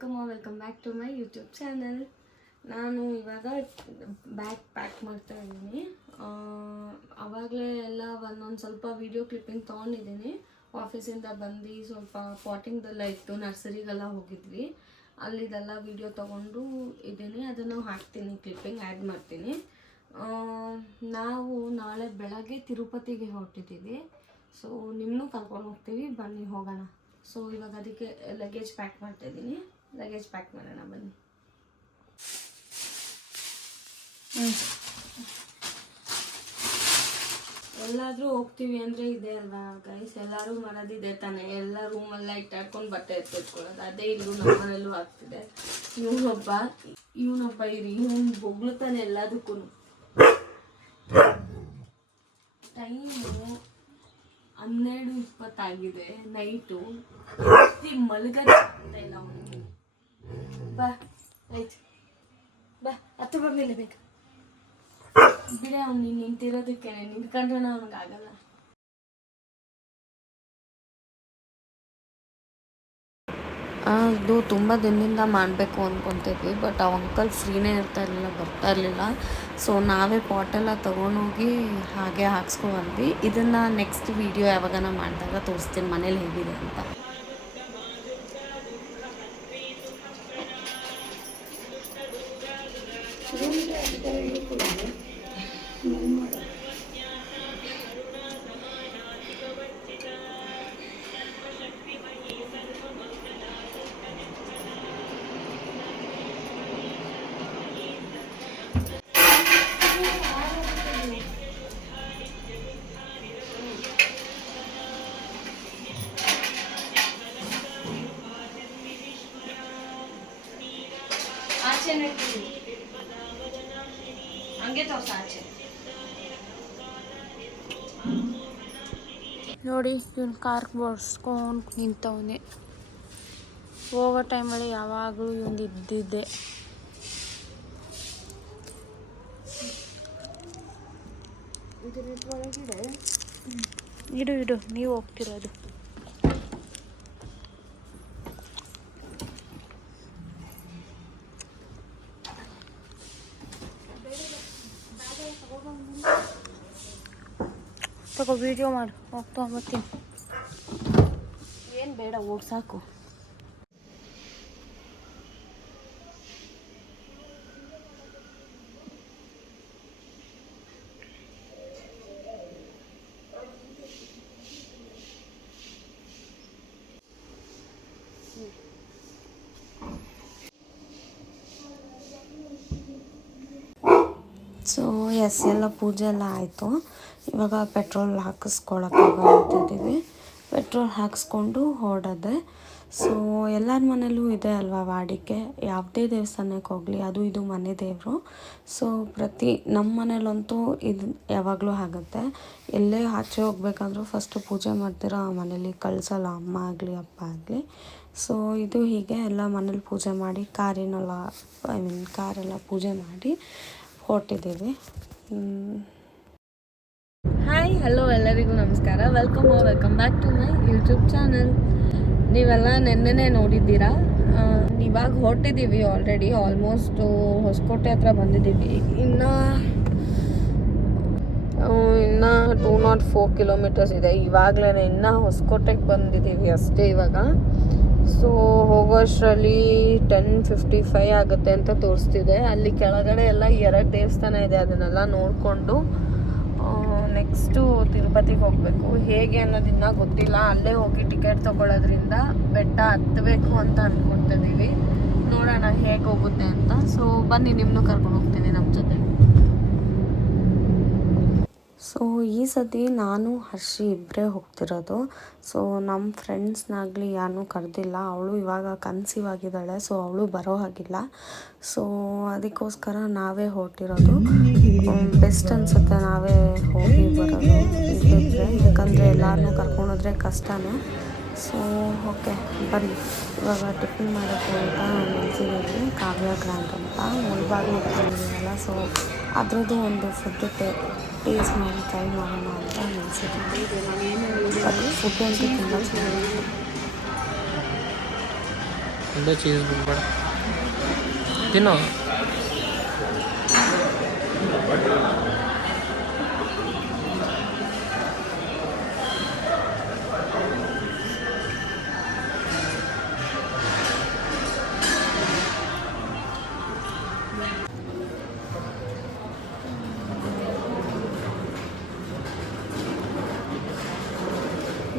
Welcome welcome back to my YouTube channel ನಾನು ಇವಾಗ bag pack ಮಾಡ್ತಾ ಇದ್ದೀನಿ. ಆವಾಗಲೇ ಎಲ್ಲ ಒಂದೊಂದು ಸ್ವಲ್ಪ ವಿಡಿಯೋ ಕ್ಲಿಪ್ಪಿಂಗ್ ತೊಗೊಂಡಿದ್ದೀನಿ. ಆಫೀಸಿಂದ ಬಂದು ಸ್ವಲ್ಪ ಪಾಟಿಂಗ್ದೆಲ್ಲ ಇತ್ತು ನರ್ಸರಿಗೆಲ್ಲ ಹೋಗಿದ್ವಿ. ಅಲ್ಲಿದೆಲ್ಲ ವಿಡಿಯೋ ತೊಗೊಂಡು ಇದ್ದೀನಿ. ಅದನ್ನು ಹಾಕ್ತೀನಿ ಕ್ಲಿಪ್ಪಿಂಗ್ ಆ್ಯಡ್ ಮಾಡ್ತೀನಿ. ಆ, ನಾವು ನಾಳೆ ಬೆಳಗ್ಗೆ ತಿರುಪತಿಗೆ ಹೊರಟಿದ್ದೀವಿ. ಸೊ ನಿಮ್ಮನ್ನೂ ಕರ್ಕೊಂಡು ಹೋಗ್ತೀವಿ. ಬನ್ನಿ ಹೋಗೋಣ. ಸೊ ಇವಾಗ ಅದಕ್ಕೆ ಲಗೇಜ್ ಪ್ಯಾಕ್ ಮಾಡ್ತಾ ಇದ್ದೀನಿ. ಲಗೇಜ್ ಪ್ಯಾಕ್ ಮಾಡೋಣ ಬನ್ನಿ ಎಲ್ಲಾದ್ರೂ ಹೋಗ್ತೀವಿ ಅಂದ್ರೆ ಇದೆ ಅಲ್ವಾ ಗೈಸ್ ಎಲ್ಲರೂ ಮರದಿದೆ ತಾನೆ ಎಲ್ಲ ರೂಮೆಲ್ಲ ಇಟ್ಟಾಡ್ಕೊಂಡು ಬಟ್ಟೆ ಎತ್ತಿಟ್ಕೊಳ್ಳೋದು ಅದೇ ಇಲ್ಲೂ ನಮ್ಮನೇಲೂ ಆಗ್ತಿದೆ ಇವನೊಬ್ಬ ಇವನೊಬ್ಬ ಇರಿ ಇವನು ಬೊಗ್ಳುತ್ತಾನೆ ಎಲ್ಲದಕ್ಕೂ ಟೈಮು ಹನ್ನೆರಡು ಇಪ್ಪತ್ತಾಗಿದೆ ನೈಟು ಮಲಗದ ಇಲ್ಲ ಅವನಿಗೆ ಬಾ, ಆಯ್ತು. ಬಾ ಹತ್ತು ಮೇಲೆ ಬೇಕು ಬಿಡೆ ಅವ್ನು ನೀನು ನಿಂತಿರೋದಕ್ಕೆ ನಿಂತ್ಕೊಂಡ್ರೆ ಅವ್ನಿಗೆ ಆಗಲ್ಲ. ಅದು ತುಂಬ ದಿನದಿಂದ ಮಾಡಬೇಕು ಅಂದ್ಕೊತಿದ್ವಿ ಬಟ್ ಆ ಅಂಕಲ್ ಫ್ರೀನೇ ಇರ್ತಾ ಇರಲಿಲ್ಲ, ಬರ್ತಾ ಇರಲಿಲ್ಲ. ಸೊ ನಾವೇ ಪಾಟೆಲ್ಲ ತೊಗೊಂಡೋಗಿ ಹಾಗೆ ಹಾಕ್ಸ್ಕೊ ಬಂದ್ವಿ ಇದನ್ನು ನೆಕ್ಸ್ಟ್ ವೀಡಿಯೋ ಯಾವಾಗನ ಮಾಡಿದಾಗ ತೋರಿಸ್ತೀನಿ, ಮನೇಲಿ ಹೇಗಿದೆ ಅಂತ. 我们在家里。ನೋಡಿ ಇವನು ಕಾರ್ ಬಡ್ಸ್ಕೊಂಡು ನಿಂತವನೆ. ಹೋಗೋ ಟೈಮಲ್ಲಿ ಯಾವಾಗಲೂ ಇವನು ಇದ್ದಿದ್ದೆ. ಇಡು ಇಡು ನೀವು ಹೋಗ್ತಿರೋದು. ತಗೋ ವಿಡಿಯೋ ಮಾಡು. ಹೋಗ್ತಾ ಬರ್ತೀನಿ. ಏನು ಬೇಡ, ಹೋಗಿ, ಸಾಕು. ಸೊ ಎಸ್ ಎಲ್ಲ ಪೂಜೆ ಎಲ್ಲ ಆಯಿತು. ಇವಾಗ ಪೆಟ್ರೋಲ್ ಹಾಕಿಸ್ಕೊಳಕ್ಕೆ ಹೊರಟಿದ್ದೀವಿ ಪೆಟ್ರೋಲ್ ಹಾಕಿಸ್ಕೊಂಡು ಹೊರಡದೆ. ಸೊ ಎಲ್ಲರ ಮನೇಲೂ ಇದೆ ಅಲ್ವಾ ವಾಡಿಕೆ? ಯಾವುದೇ ದೇವಸ್ಥಾನಕ್ಕೆ ಹೋಗಲಿ, ಅದು ಇದು ಮನೆ ದೇವರು. ಸೊ ಪ್ರತಿ ನಮ್ಮ ಮನೇಲಂತೂ ಇದು ಯಾವಾಗಲೂ ಆಗುತ್ತೆ. ಎಲ್ಲೇ ಆಚೆ ಹೋಗ್ಬೇಕಾದ್ರೂ ಫಸ್ಟು ಪೂಜೆ ಮಾಡ್ತಿರೋ ಆ ಮನೇಲಿ ಕಳ್ಸಲ್ಲ, ಅಮ್ಮ ಆಗಲಿ, ಅಪ್ಪ ಆಗಲಿ. ಸೊ ಇದು ಹೀಗೆ ಎಲ್ಲ ಮನೇಲಿ ಪೂಜೆ ಮಾಡಿ, ಕಾರಿನೆಲ್ಲ ಐ ಮೀನ್ ಕಾರೆಲ್ಲ ಪೂಜೆ ಮಾಡಿ ಹೊರಟಿದ್ದೀವಿ. ಹಾಯ್ ಹಲೋ ಎಲ್ಲರಿಗೂ ನಮಸ್ಕಾರ. Welcome welcome back to my YouTube channel ನೀವೆಲ್ಲ ನೆನ್ನೆನೇ ನೋಡಿದ್ದೀರಾ? ಇವಾಗ ಹೊರಟಿದ್ದೀವಿ ಆಲ್ರೆಡಿ ಆಲ್ಮೋಸ್ಟು ಹೊಸಕೋಟೆ ಹತ್ರ ಬಂದಿದ್ದೀವಿ. ಇನ್ನು ಇನ್ನು ಟೂ ನಾಟ್ ಫೋರ್ ಕಿಲೋಮೀಟರ್ಸ್ ಇದೆ. ಇವಾಗಲೇ ಇನ್ನೂ ಹೊಸಕೋಟೆಗೆ ಬಂದಿದ್ದೀವಿ ಅಷ್ಟೇ ಇವಾಗ. ಸೊ ಹೋಗೋಷ್ಟರಲ್ಲಿ ಟೆನ್ ಫಿಫ್ಟಿ ಫೈ ಆಗುತ್ತೆ ಅಂತ ತೋರಿಸ್ತಿದೆ. ಅಲ್ಲಿ ಕೆಳಗಡೆ ಎಲ್ಲ ಎರಡು ದೇವಸ್ಥಾನ ಇದೆ, ಅದನ್ನೆಲ್ಲ ನೋಡಿಕೊಂಡು ನೆಕ್ಸ್ಟು ತಿರುಪತಿಗೆ ಹೋಗಬೇಕು. ಹೇಗೆ ಅನ್ನೋದಿನ್ನ ಗೊತ್ತಿಲ್ಲ. ಅಲ್ಲೇ ಹೋಗಿ ಟಿಕೆಟ್ ತೊಗೊಳೋದ್ರಿಂದ ಬೆಟ್ಟ ಹತ್ತಬೇಕು ಅಂತ ಅಂದ್ಕೊತಿದ್ದೀವಿ ನೋಡೋಣ ಹೇಗೆ ಹೋಗುತ್ತೆ ಅಂತ. ಸೊ ಬನ್ನಿ ನಿಮ್ಮನ್ನು ಕರ್ಕೊಂಡು ಹೋಗ್ತೀನಿ ನಮ್ಮ ಜೊತೆ. ಸೊ ಈ ಸತಿ ನಾನು, ಹರ್ಷಿ ಇಬ್ಬರೇ ಹೋಗ್ತಿರೋದು. ಸೊ ನಮ್ಮ ಫ್ರೆಂಡ್ಸ್ನಾಗಲಿ ಯಾರನ್ನೂ ಕರೆದಿಲ್ಲ. ಅವಳು ಇವಾಗ ಕನ್ಸೀವ್ ಆಗಿದ್ದಾಳೆ. ಸೊ ಅವಳು ಬರೋ ಹಾಗಿಲ್ಲ. ಸೊ ಅದಕ್ಕೋಸ್ಕರ ನಾವೇ ಹೊರಟಿರೋದು. ಬೆಸ್ಟ್ ಅನ್ಸುತ್ತೆ ನಾವೇ ಹೋಗಿ ಬರೋದು ಇಲ್ಲಿದ್ರೆ ಯಾಕಂದರೆ ಎಲ್ಲರನ್ನೂ ಕರ್ಕೊಂಡೋದ್ರೆ ಕಷ್ಟನೇ. ಸೊ ಓಕೆ ಬನ್ನಿ. ಇವಾಗ ಟಿಫಿನ್ ಮಾಡೋಕ್ಕೆ ಅಂತ ನಿಲ್ಸಿದ್ದೀವಿ ಕಾವ್ಯ ಗ್ರ್ಯಾಂಡ್ ಅಂತ. ಮುಳ್ಬಾಗಿ ಹೋಗ್ತಿದ್ದೀನಲ್ಲ ಸೊ ಅದರದ್ದು ಒಂದು ಫುಡ್ ಟೇಸ್ಟ್ ಮಾಡಿ ಟ್ರೈ ಮಾಡೋಣ ಅಂತ ನಿಲ್ಸಿದ್ದೀವಿ ಬಟ್ ಫುಡ್ ಅಂತೂ ತುಂಬ ಚೆನ್ನಾಗಿದೆ ತಿನ್ನು.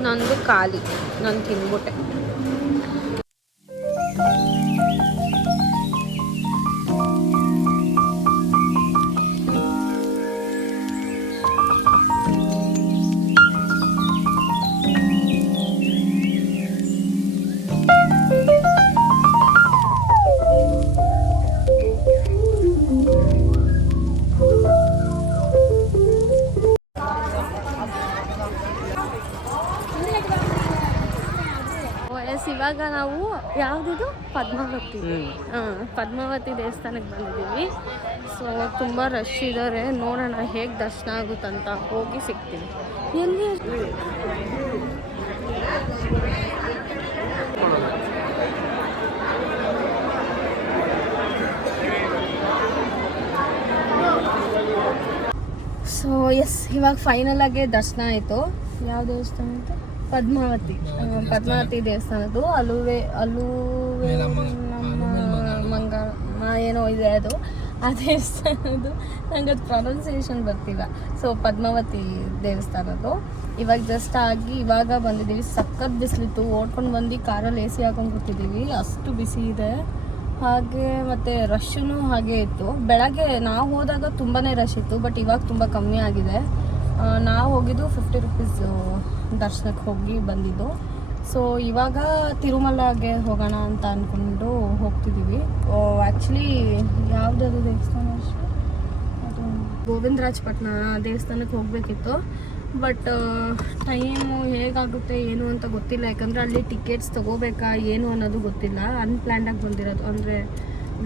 ನಂದು ಖಾಲಿ ನಾನು ತಿನ್ಬಿಟ್ಟೆ ಪದ್ಮಾವತಿ ದೇವಸ್ಥಾನಕ್ಕೆ ಬಂದಿದ್ದೀವಿ. ಸೊ ತುಂಬ ರಶ್ ಇದ್ದಾರೆ ನೋಡೋಣ ಹೇಗೆ ದರ್ಶನ ಆಗುತ್ತಂತ ಹೋಗಿ ಸಿಗ್ತೀವಿ ಎಲ್ಲಿ ಸೊ ಎಸ್ ಇವಾಗ ಫೈನಲ್ ದರ್ಶನ ಆಯಿತು. ಯಾವ ದೇವಸ್ಥಾನ ಅಂತ ಪದ್ಮಾವತಿ. ಪದ್ಮಾವತಿ ದೇವಸ್ಥಾನದ್ದು. ಅಲುವೆ ಅಲುವೆ ಮಂಗ ಏನೋ ಇದೆ ಅದು. ಆ ದೇವಸ್ಥಾನದ್ದು ನಂಗೆ ಅದು ಪ್ರೊನೌನ್ಸಿಯೇಷನ್ ಬರ್ತಿಲ್ಲ ಸೊ ಪದ್ಮಾವತಿ ದೇವಸ್ಥಾನದ್ದು. ಇವಾಗ ಜಸ್ಟ್ ಆಗಿ ಇವಾಗ ಬಂದಿದ್ದೀವಿ. ಸಖತ್ ಬಿಸಿಲಿತ್ತು. ಓಡ್ಕೊಂಡು ಬಂದು ಕಾರಲ್ಲಿ ಎ ಸಿ ಹಾಕೊಂಡು ಕೂತಿದ್ದೀವಿ. ಅಷ್ಟು ಬಿಸಿ ಇದೆ. ಹಾಗೆ ಮತ್ತು ರಶ್ಶೂ ಹಾಗೆ ಇತ್ತು. ಬೆಳಗ್ಗೆ ನಾವು ಹೋದಾಗ ತುಂಬಾ ರಶ್ ಇತ್ತು. ಬಟ್ ಇವಾಗ ತುಂಬ ಕಮ್ಮಿ ಆಗಿದೆ. ನಾವು ಹೋಗಿದ್ದು ಫಿಫ್ಟಿ ರುಪೀಸು ದರ್ಶನಕ್ಕೆ ಹೋಗಿ ಬಂದಿದ್ದು. ಸೊ ಇವಾಗ ತಿರುಮಲಗೆ ಹೋಗೋಣ ಅಂತ ಅಂದ್ಕೊಂಡು ಹೋಗ್ತಿದ್ದೀವಿ. ಆ್ಯಕ್ಚುಲಿ ಯಾವುದಾದ್ರು ದೇವಸ್ಥಾನ ಅದು ಗೋವಿಂದರಾಜಪಟ್ಟಣ ದೇವಸ್ಥಾನಕ್ಕೆ ಹೋಗಬೇಕಿತ್ತು. ಬಟ್ ಟೈಮು ಹೇಗಾಗುತ್ತೆ, ಏನು ಅಂತ ಗೊತ್ತಿಲ್ಲ. ಯಾಕಂದರೆ ಅಲ್ಲಿ ಟಿಕೆಟ್ಸ್ ತೊಗೋಬೇಕಾ, ಏನು ಅನ್ನೋದು ಗೊತ್ತಿಲ್ಲ. ಅನ್ಪ್ಲ್ಯಾಂಡಾಗಿ ಬಂದಿರೋದು. ಅಂದರೆ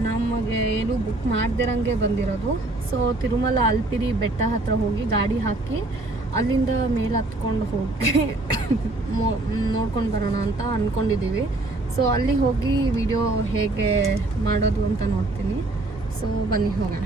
ನಮಗೆ ಏನು ಬುಕ್ ಮಾಡ್ದಿರಂಗೆ ಬಂದಿರೋದು. ಸೊ ತಿರುಮಲ, ಅಲ್ಪಿರಿ ಬೆಟ್ಟ ಹತ್ರ ಹೋಗಿ ಗಾಡಿ ಹಾಕಿ ಅಲ್ಲಿಂದ ಮೇಲೆ ಹತ್ಕೊಂಡು ಹೋಗಿ ನೋಡ್ಕೊಂಡು ಬರೋಣ ಅಂತ ಅಂದ್ಕೊಂಡಿದ್ದೀವಿ ಸೊ ಅಲ್ಲಿ ಹೋಗಿ ವಿಡಿಯೋ ಹೇಗೆ ಮಾಡೋದು ಅಂತ ನೋಡ್ತೀನಿ. ಸೊ ಬನ್ನಿ ಹೋಗೋಣ.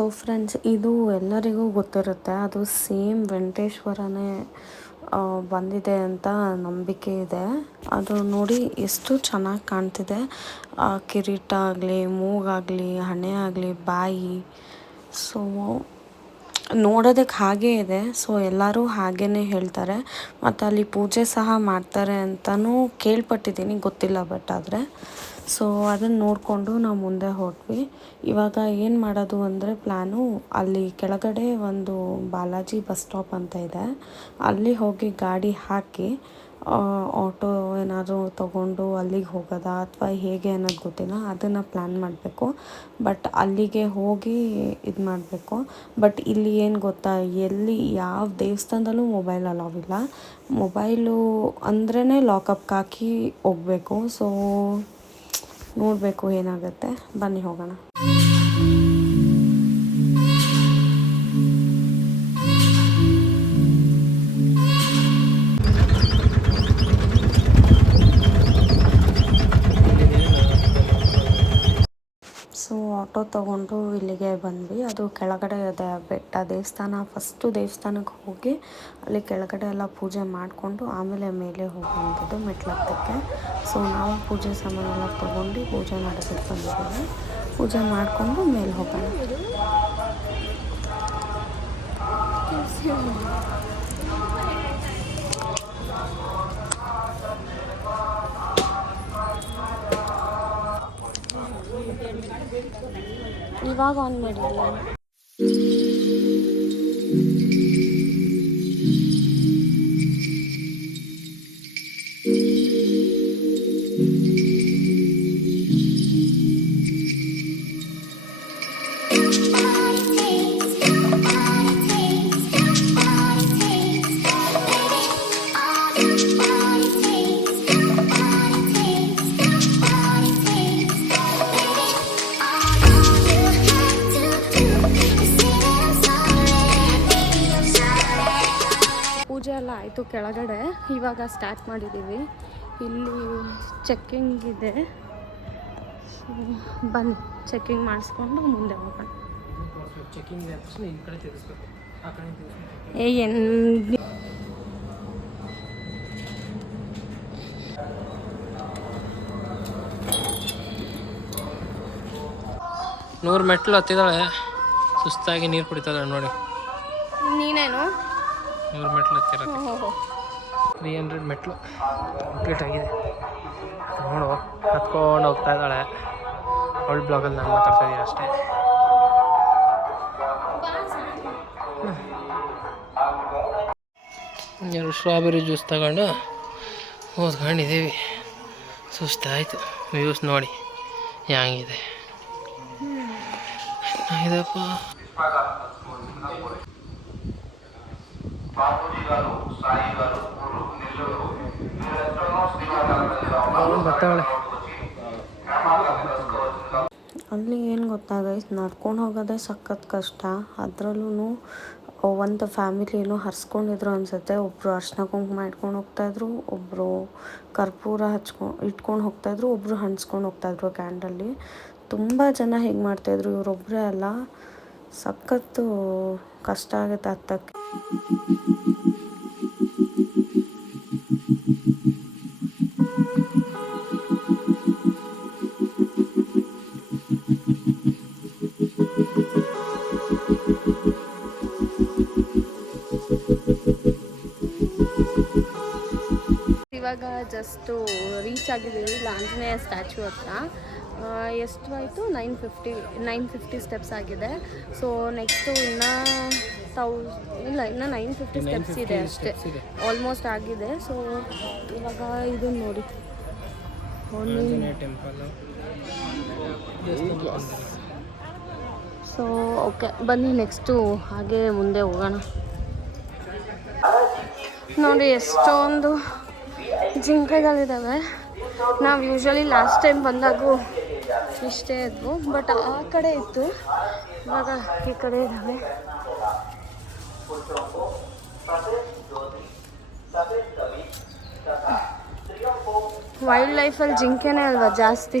ಸೊ ಫ್ರೆಂಡ್ಸ್ ಇದು ಎಲ್ಲರಿಗೂ ಗೊತ್ತಿರುತ್ತೆ. ಅದು ಸೇಮ್ ವೆಂಕಟೇಶ್ವರನೇ ಬಂದಿದೆ ಅಂತ ನಂಬಿಕೆ ಇದೆ. ಅದು ನೋಡಿ ಎಷ್ಟು ಚೆನ್ನಾಗಿ ಕಾಣ್ತಿದೆ. ಆ, ಕಿರೀಟ ಆಗಲಿ, ಮೂಗಾಗಲಿ, ಹಣೆ ಆಗಲಿ, ಬಾಯಿ. ಸೊ ನೋಡೋದಕ್ಕೆ ಹಾಗೇ ಇದೆ. ಸೊ ಎಲ್ಲರೂ ಹಾಗೇ ಹೇಳ್ತಾರೆ. ಮತ್ತು ಅಲ್ಲಿ ಪೂಜೆ ಸಹ ಮಾಡ್ತಾರೆ ಅಂತಲೂ ಕೇಳ್ಪಟ್ಟಿದ್ದೀನಿ, ಗೊತ್ತಿಲ್ಲ ಬಟ್ ಆದರೆ. ಸೊ ಅದನ್ನು ನೋಡಿಕೊಂಡು ನಾವು ಮುಂದೆ ಹೊರಟ್ವಿ ಇವಾಗ ಏನು ಮಾಡೋದು ಅಂದರೆ ಪ್ಲ್ಯಾನು ಅಲ್ಲಿ ಕೆಳಗಡೆ ಒಂದು ಬಾಲಾಜಿ ಬಸ್ ಸ್ಟಾಪ್ ಅಂತ ಇದೆ. ಅಲ್ಲಿ ಹೋಗಿ ಗಾಡಿ ಹಾಕಿ ಆಟೋ ಏನಾದರೂ ತೊಗೊಂಡು ಅಲ್ಲಿಗೆ ಹೋಗೋದಾ ಅಥವಾ ಹೇಗೆ ಅನ್ನೋದು ಗೊತ್ತಿಲ್ಲ. ಅದನ್ನು ಪ್ಲ್ಯಾನ್ ಮಾಡಬೇಕು. ಬಟ್ ಅಲ್ಲಿಗೆ ಹೋಗಿ ಇದು ಮಾಡಬೇಕು. ಬಟ್ ಇಲ್ಲಿ ಏನು ಗೊತ್ತಾ, ಎಲ್ಲಿ ಯಾವ ದೇವಸ್ಥಾನದಲ್ಲೂ ಮೊಬೈಲ್ ಅಲಾವ್ ಇಲ್ಲ. ಮೊಬೈಲು ಅಂದ್ರೇ ಲಾಕಪ್ಗೆ ಹಾಕಿ ಹೋಗಬೇಕು. ಸೊ ನೋಡಬೇಕು ಏನಾಗುತ್ತೆ. ಬನ್ನಿ ಹೋಗೋಣ. ಆಟೋ ತಗೊಂಡು ಇಲ್ಲಿಗೆ ಬಂದ್ವಿ. ಅದು ಕೆಳಗಡೆ ಇದೆ ಬೆಟ್ಟ ದೇವಸ್ಥಾನ. ಫಸ್ಟು ದೇವಸ್ಥಾನಕ್ಕೆ ಹೋಗಿ ಅಲ್ಲಿ ಕೆಳಗಡೆ ಎಲ್ಲ ಪೂಜೆ ಮಾಡಿಕೊಂಡು ಆಮೇಲೆ ಮೇಲೆ ಹೋಗುವಂಥದ್ದು ಮೆಟ್ಲತ್ತಕ್ಕೆ. ಸೊ ನಾವು ಪೂಜೆ ಸಾಮಾನೆಲ್ಲ ತೊಗೊಂಡು ಪೂಜೆ ಮಾಡೋದಕ್ಕೆ ಬಂದಿದ್ದೀವಿ. ಪೂಜೆ ಮಾಡಿಕೊಂಡು ಮೇಲೆ ಹೋಗೋಣ. ಇವಾಗ ಆನ್ ಮಾಡಿ ಇವಾಗ ಸ್ಟಾರ್ಟ್ ಮಾಡಿದ್ದೀವಿ ಇಲ್ಲಿ ಚೆಕ್ಕಿಂಗ್ ಇದೆ. ಸೊ ಬನ್ನಿ ಚೆಕ್ಕಿಂಗ್ ಮಾಡಿಸ್ಕೊಂಡು ಮುಂದೆ ಹೋಗೋಣ. ಏ ನೂರು ಮೆಟ್ಲು ಹತ್ತಿದಾಳೆ. ಸುಸ್ತಾಗಿ ನೀರು ಕುಡಿತಾಳೆ ನೋಡಿ. ನೀನೇನು? ನೂರು ಮೆಟ್ಲು ಹತ್ತಿರ. ತ್ರೀ ಹಂಡ್ರೆಡ್ ಮೆಟ್ಲು ಕಂಪ್ಲೀಟ್ ಆಗಿದೆ. ನೋಡು ಹತ್ಕೊಂಡು ಹೋಗ್ತಾ ಇದ್ದಾಳೆ. ಅವಳ ಬ್ಲಾಗಲ್ಲಿ ನಾನು ಮಾತಾಡ್ತಾ ಇದ್ದೀನಿ ಅಷ್ಟೇ. ಎರಡು ಸ್ಟ್ರಾಬೆರಿ ಜ್ಯೂಸ್ ತಗೊಂಡು ಓದ್ಕೊಂಡಿದ್ದೀವಿ. ಸುಸ್ತಾಯಿತು. ವ್ಯೂಸ್ ನೋಡಿ ಹೆಂಗಿದೆ. ಇದಪ್ಪ ಅಲ್ಲಿ ಏನು ಗೊತ್ತಾ ಗೈಸ್ ನಡ್ಕೊಂಡು ಹೋಗೋದೇ ಸಖತ್ ಕಷ್ಟ. ಅದರಲ್ಲೂ ಒಂದು ಫ್ಯಾಮಿಲಿ ಏನೋ ಹರ್ಸ್ಕೊಂಡಿದ್ರು ಅನಿಸುತ್ತೆ. ಒಬ್ಬರು ಅರ್ಶಿನ ಕುಂಕುಮ ಇಟ್ಕೊಂಡು ಹೋಗ್ತಾಯಿದ್ರು ಒಬ್ಬರು ಕರ್ಪೂರ ಹಚ್ಕೊಂಡು ಇಟ್ಕೊಂಡು ಹೋಗ್ತಾಯಿದ್ರು ಒಬ್ಬರು ಹಂಚ್ಕೊಂಡು ಹೋಗ್ತಾಯಿದ್ರು ಕ್ಯಾಂಡಲ್ಲಿ ತುಂಬ ಜನ ಹೇಗೆ ಮಾಡ್ತಾಯಿದ್ರು ಇವರೊಬ್ಬರೇ ಅಲ್ಲ. ಸಖತ್ತು ಕಷ್ಟ ಆಗುತ್ತೆ ಹತ್ತಕ್ಕೆ ಜಸ್ಟು ರೀಚ್ ಆಗಿದ್ದೀವಿ ಇಲ್ಲಿ ಆಂಜನೇಯ ಸ್ಟ್ಯಾಚು ಹತ್ರ. ಎಷ್ಟು ಆಯಿತು nine fifty nine fifty steps ಆಗಿದೆ. ಸೊ ನೆಕ್ಸ್ಟು ಇನ್ನೂ ತೌಸ್ ಇಲ್ಲ ಇನ್ನು ನೈನ್ ಫಿಫ್ಟಿ ಸ್ಟೆಪ್ಸ್ ಇದೆ ಅಷ್ಟೇ. ಆಲ್ಮೋಸ್ಟ್ ಆಗಿದೆ. ಸೊ ಇವಾಗ ಇದನ್ನ ನೋಡಿ. ಸೊ ಓಕೆ ಬನ್ನಿ ನೆಕ್ಸ್ಟು ಹಾಗೆ ಮುಂದೆ ಹೋಗೋಣ. ನೋಡಿ ಎಷ್ಟೊಂದು ಜಿಂಕೆಗಳಿದ್ದಾವೆ ನಾವು ಯೂಶ್ವಲಿ ಲಾಸ್ಟ್ ಟೈಮ್ ಬಂದಾಗೂ ಇಷ್ಟೇ ಇದ್ವು ಬಟ್ ಆ ಕಡೆ ಇತ್ತು. ಇವಾಗ ಈ ಕಡೆ ಇದ್ದಾವೆ ವೈಲ್ಡ್ ಲೈಫಲ್ಲಿ ಜಿಂಕೆನೇ ಅಲ್ವಾ ಜಾಸ್ತಿ?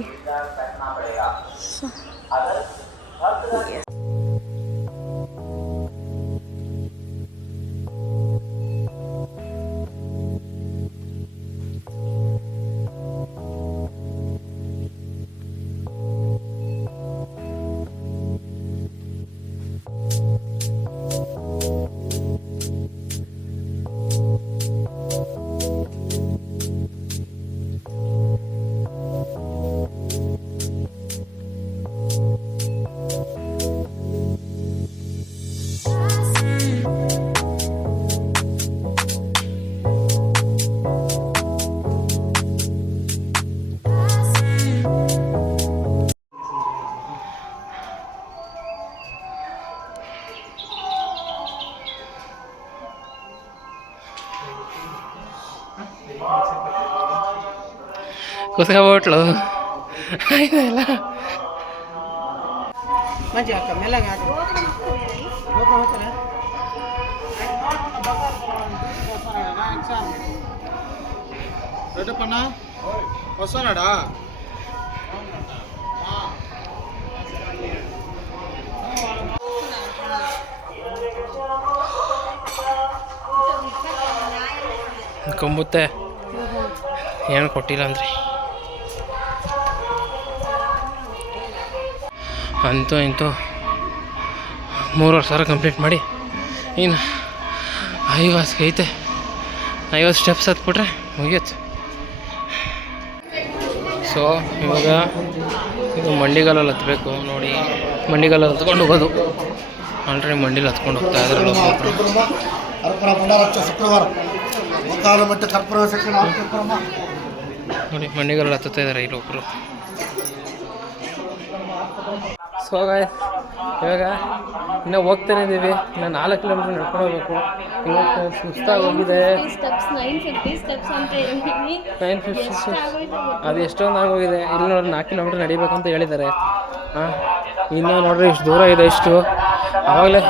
ಕುತ್ಕಾಯಿ ಹೋಟೆಲು ಎಲ್ಲ ಮಜ್ಜಿಗೆ ಅಕ್ಕ ಮೆಲಗಾ ಕೊಟ್ಟಿಲ್ಲ ಅಂದ್ರಿ. ಅಂತೂ ಇಂತೂ ಮೂರುವರೆ ಸಾವಿರ ಕಂಪ್ಲೀಟ್ ಮಾಡಿ ಇನ್ನು ಐವತ್ತು ಐತೆ. ಐವತ್ತು ಸ್ಟೆಪ್ಸ್ ಹತ್ಬಿಟ್ರೆ ಮುಗಿಯುತ್ತೆ. ಸೊ ಇವಾಗ ಇದು ಮಂಡಿಗಾಲಲ್ಲಿ ಹತ್ತಬೇಕು ನೋಡಿ. ಮಂಡಿಗಾಲಲ್ಲಿ ಹತ್ಕೊಂಡು ಹೋಗೋದು. ಆಲ್ರೆಡಿ ಮಂಡಿಲಿ ಹತ್ಕೊಂಡು ಹೋಗ್ತಾ ಇದ್ದಾರೆ ನೋಡಿ, ಮಂಡಿಗಾಲಲ್ಲಿ ಹತ್ತುತ್ತಾ ಇದ್ದಾರೆ ಇಲ್ಲಿ ಒಬ್ಬರು ಸೊ ಗಾಯ್ಸ್ ಇವಾಗ ಇನ್ನೂ ಹೋಗ್ತಾನೆ ಇದ್ದೀವಿ ಇನ್ನು ನಾಲ್ಕು ಕಿಲೋಮೀಟ್ರ್ ನಡ್ಕೊಂಡು ಹೋಗ್ಬೇಕು. ಇವಾಗ ಸುಸ್ತಾಗಿ ಹೋಗಿದೆ. ನೈನ್ ಫಿಫ್ಟಿ ಅದು ಎಷ್ಟೊಂದು ಆಗೋಗಿದೆ. ಇಲ್ಲಿ ನೋಡ್ರಿ ನಾಲ್ಕು ಕಿಲೋಮೀಟ್ರ್ ಅಂತ ಹೇಳಿದ್ದಾರೆ. ಹಾಂ ಇನ್ನೂ ನೋಡ್ರಿ ಇಷ್ಟು ದೂರ ಇದೆ ಇಷ್ಟು. ಆವಾಗಲೇ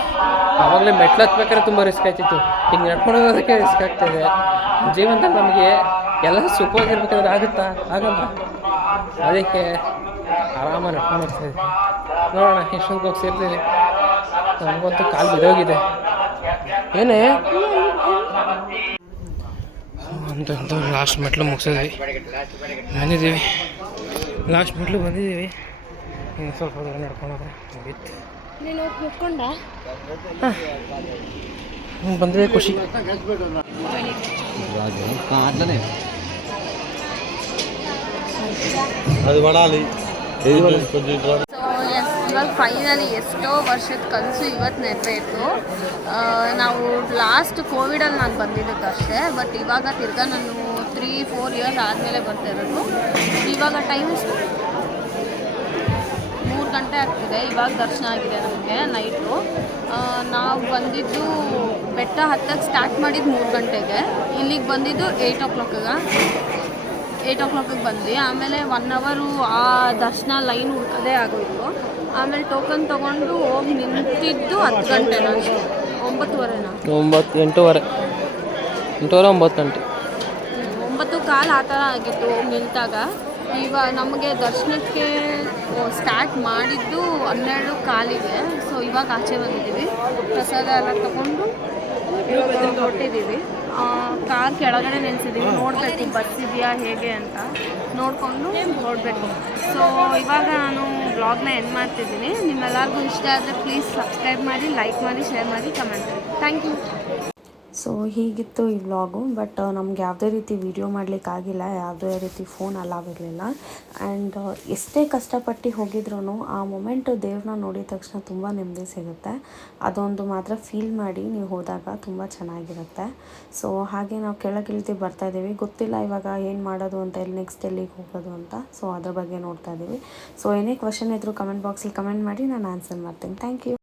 ಆವಾಗಲೇ ಮೆಟ್ಲು ಹತ್ಬೇಕಾದ್ರೆ ತುಂಬ ರಿಸ್ಕ್ ಆಯ್ತಿತ್ತು. ಹಿಂಗೆ ನಡ್ಕೊಂಡು ಹೋಗೋದಕ್ಕೆ ರಿಸ್ಕ್ ಆಗ್ತಾಯಿದೆ ಜೀವನದಲ್ಲಿ ನಮಗೆ ಎಲ್ಲ ಸುಖವಾಗಿರ್ಬೇಕಾದ್ರೆ ಆಗುತ್ತಾ? ಆಗಲ್ಲ ಅದಕ್ಕೆ ಆರಾಮಾಗಿ ನಡ್ಕೊಂಡು ಹೋಗ್ತಾ ಇದ್ವಿ. ನೋಡೋಣ ಎಷ್ಟೊಂದು ಹೋಗಿ ಸೇರ್ತೀನಿ ನಮಗಂತೂ ಕಾಲು ಬಿದ್ದೋಗಿದೆ. ಏನೇ? ಅಂತ ಲಾಸ್ಟ್ ಮೆಟ್ಲು ಮುಗಿಸಿದ್ವಿ ಬಂದಿದ್ದೀವಿ. ಲಾಸ್ಟ್ ಮೆಟ್ಲು ಬಂದಿದ್ದೀವಿ. ಇನ್ನು ಸ್ವಲ್ಪ ನಡ್ಕೊಂಡೋದ್ರೆ ಮುಗೀತು. ಬಂದರೆ ಖುಷಿ. ಅದು ಇವಾಗ ಫೈನಲಿ ಎಷ್ಟೋ ವರ್ಷದ ಕನಸು ಇವತ್ತು ನೆರವೇರಿತು. ನಾವು ಲಾಸ್ಟ್ ಕೋವಿಡಲ್ಲಿ ನಾನು ಬಂದಿದ್ದಕ್ಕೆ ಅಷ್ಟೇ ಬಟ್ ಇವಾಗ ತಿರ್ಗಾ ನಾನು ತ್ರೀ ಫೋರ್ ಇಯರ್ಸ್ ಆದಮೇಲೆ ಬರ್ತಿರೋದು ಇವಾಗ ಟೈಮ್ ಮೂರು ಗಂಟೆ ಆಗ್ತಿದೆ. ಇವಾಗ ದರ್ಶನ ಆಗಿದೆ ನಮಗೆ ನೈಟು ನಾವು ಬಂದಿದ್ದು ಬೆಟ್ಟ ಹತ್ತಕ್ಕೆ ಸ್ಟಾರ್ಟ್ ಮಾಡಿದ್ದು ಮೂರು ಗಂಟೆಗೆ. ಇಲ್ಲಿಗೆ ಬಂದಿದ್ದು ಏಯ್ಟ್ ಓ ಕ್ಲಾಕಿಗೆ ಏಯ್ಟ್ ಓ ಕ್ಲಾಕಿಗೆ ಬಂದ್ವಿ. ಆಮೇಲೆ ಒನ್ ಅವರು ಆ ದರ್ಶನ ಲೈನ್ ಹುಡ್ಕೋದೇ ಆಗೋಯಿತು. ಆಮೇಲೆ ಟೋಕನ್ ತೊಗೊಂಡು ಹೋಗಿ ನಿಂತಿದ್ದು ಹತ್ತು ಗಂಟೆ ಒಂಬತ್ತುವರೆನಾ? ಒಂಬತ್ತು ಎಂಟೂವರೆ. ಎಂಟೂವರೆ ಒಂಬತ್ತು ಗಂಟೆ. ಒಂಬತ್ತು ಕಾಲು ಆ ಥರ ಆಗಿತ್ತು ಹೋಗಿ ನಿಂತಾಗ. ಇವಾಗ ನಮಗೆ ದರ್ಶನಕ್ಕೆ ಸ್ಟಾರ್ಟ್ ಮಾಡಿದ್ದು ಹನ್ನೆರಡು ಕಾಲಿಗೆ. ಸೊ ಇವಾಗ ಆಚೆ ಬಂದಿದ್ದೀವಿ. ಪ್ರಸಾದ ಎಲ್ಲ ತಗೊಂಡು ಹೊರಟಿದ್ದೀವಿ. ಕಾರ್ ಕೆಳಗಡೆ ನಿಲ್ಸಿದ್ದೀವಿ ನೋಡಬೇಕು ಬಸ್ ಇದೆಯಾ, ಹೇಗೆ ಅಂತ. ನೋಡಿಕೊಂಡು ಹೊರಡಬೇಕು ಸೊ ಇವಾಗ ನಾನು ಬ್ಲಾಗ್ನ ಎಂಡ್ ಮಾಡ್ತಿದ್ದೀನಿ. ನಿಮ್ಮೆಲ್ಲರಿಗೂ ಇಷ್ಟ ಆದರೆ ಪ್ಲೀಸ್ ಸಬ್ಸ್ಕ್ರೈಬ್ ಮಾಡಿ ಲೈಕ್ ಮಾಡಿ ಶೇರ್ ಮಾಡಿ ಕಮೆಂಟ್ ಮಾಡಿ. ಥ್ಯಾಂಕ್ ಯು ಸೊ ಹೀಗಿತ್ತು ಈ ವ್ಲಾಗು ಬಟ್ ನಮ್ಗೆ ಯಾವುದೇ ರೀತಿ ವಿಡಿಯೋ ಮಾಡಲಿಕ್ಕಾಗಿಲ್ಲ. ಯಾವುದೇ ರೀತಿ ಫೋನ್ ಅಲಾವ್ ಇರಲಿಲ್ಲ. ಆ್ಯಂಡ್ ಎಷ್ಟೇ ಕಷ್ಟಪಟ್ಟು ಹೋಗಿದ್ರು ಆ ಮೊಮೆಂಟು ದೇವ್ರನ್ನ ನೋಡಿದ ತಕ್ಷಣ ತುಂಬ ನೆಮ್ಮದಿ ಸಿಗುತ್ತೆ. ಅದೊಂದು ಮಾತ್ರ ಫೀಲ್ ಮಾಡಿ ನೀವು ಹೋದಾಗ ತುಂಬ ಚೆನ್ನಾಗಿರುತ್ತೆ. ಸೊ ಹಾಗೆ ನಾವು ಕೆಳಗಿಳಿದು ಬರ್ತಾ ಇದ್ದೀವಿ. ಗೊತ್ತಿಲ್ಲ ಇವಾಗ ಏನು ಮಾಡೋದು ಅಂತ, ಎಲ್ಲಿ ನೆಕ್ಸ್ಟ್ ಎಲ್ಲಿಗೆ ಹೋಗೋದು ಅಂತ. ಸೊ ಅದ್ರ ಬಗ್ಗೆ ನೋಡ್ತಾ ಇದ್ದೀವಿ. ಸೊ ಏನೇ ಕ್ವಶನ್ ಇದ್ದರೂ ಕಮೆಂಟ್ ಬಾಕ್ಸಲ್ಲಿ ಕಮೆಂಟ್ ಮಾಡಿ, ನಾನು ಆನ್ಸರ್ ಮಾಡ್ತೀನಿ. Thank you